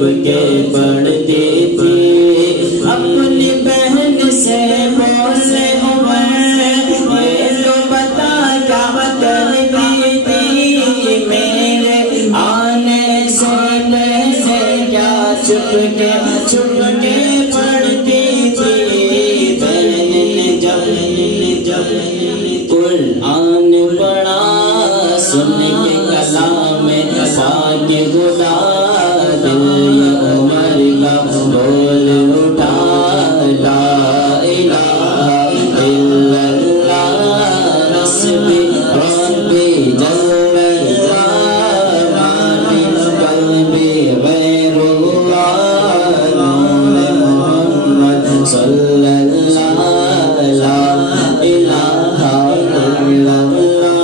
چھپ کے پڑھتی تھی اپنی بہن سے بولے ہوئے یہ تو بتا کیا کرتی تھی میرے آنے سے پہلے کیا چھپ کے پڑھتی تھی بہن نے جب قرآن پڑھا سن کے کلام پاک خدا دل یہ عمر کا بول اٹھا لا الہ الا اللہ رسبی ربی جل جلالہ قلبی غیر اللہ نور محمد صلی اللہ لا الہ الا اللہ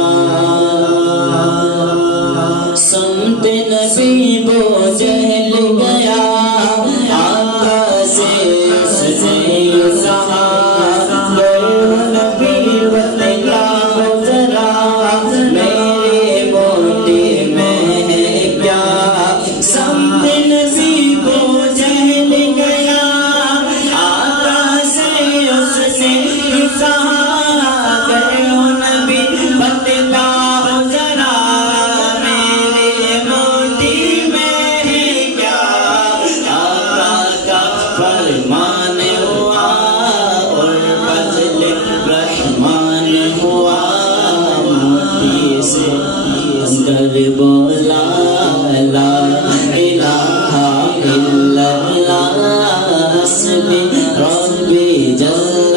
سمت نبی وہ جہل گیا آقا سے اس نے کہا نبی بتلاؤ ذرا میرے موٹی میں ہے کیا سمت نبی وہ جہل گیا آقا سے اس نے کہا نبی بتلاؤ ذرا فرمان ہوا اور فضل رحمان ہوا موتی سے اندر بولا لا الہ الا اللہ حسبی ربی جل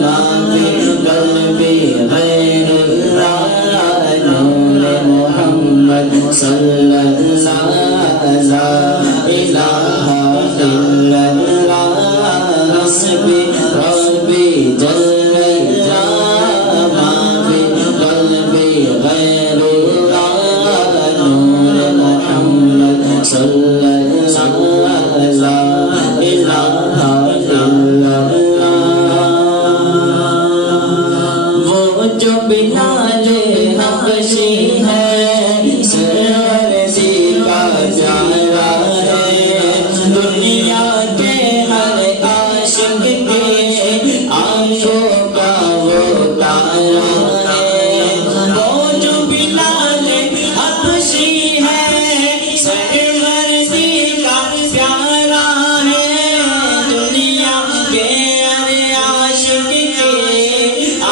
ما فی قلبی غیر اللہ نور محمد صلی اللہ لا الہ الا اللہ حسبی ربی جل ما فی قلبی غیر اللہ نور محمد صلی اللہ لا الہ الا اللہ وہ جو بلال حبشی ہے سرور دی کا پیارا ہے دنیا کے ہر عاشق کے آنکھوں کا وہ تارا ہے وہ جو بلال حبشی ہے سرور دی کا پیارا ہے دنیا کے ہر عاشق کے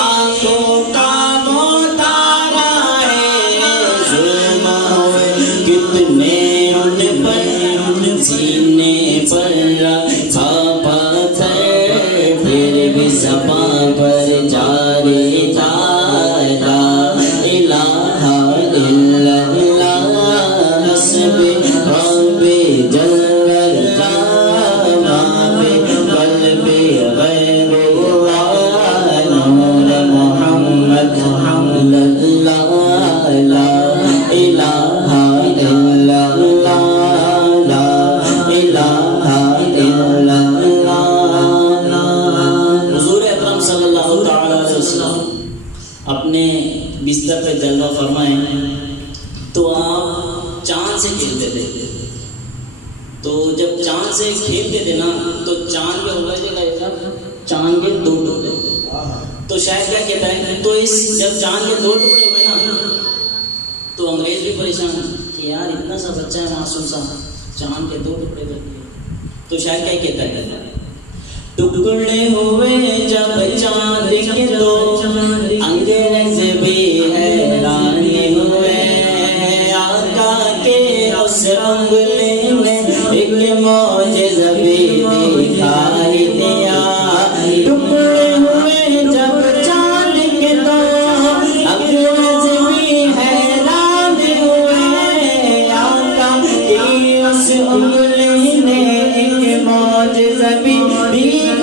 آنکھوں کا وہ تارا ہے ظلم ہوئے کتنے ان پر سینے پر رکھا پتھر پھر بھی زباں پر جاری تھا لا الہ الا اللہ حسبی ربی جل ما فی قلبی غیر اللہ نور محمد لا الہ الا اللہ حضور اکرم صلی اللہ تعالی علیہ وسلم اپنے بستر پہ جلوہ فرمائیں تو آپ چاند سے کھیلتے تھے تو جب چاند سے کھیلتے تھے نا تو چاند کے ہوا جگہ چاند کے دو ٹکڑے تو شاید کیا کہتا ہے تو اس جب چاند کے دو ٹکڑے ہوئے نا تو انگریز بھی پریشان کہ یار اتنا سا بچہ ہے معصوم سا چاند کے دو ٹکڑے کر دیے تو شاید کیا کہتا ہے ٹکڑے ہوئے جب چاند کے دو انگریز بھی حیران ہوئے آقا کے اس انگلی میں ایک معجزہ بھی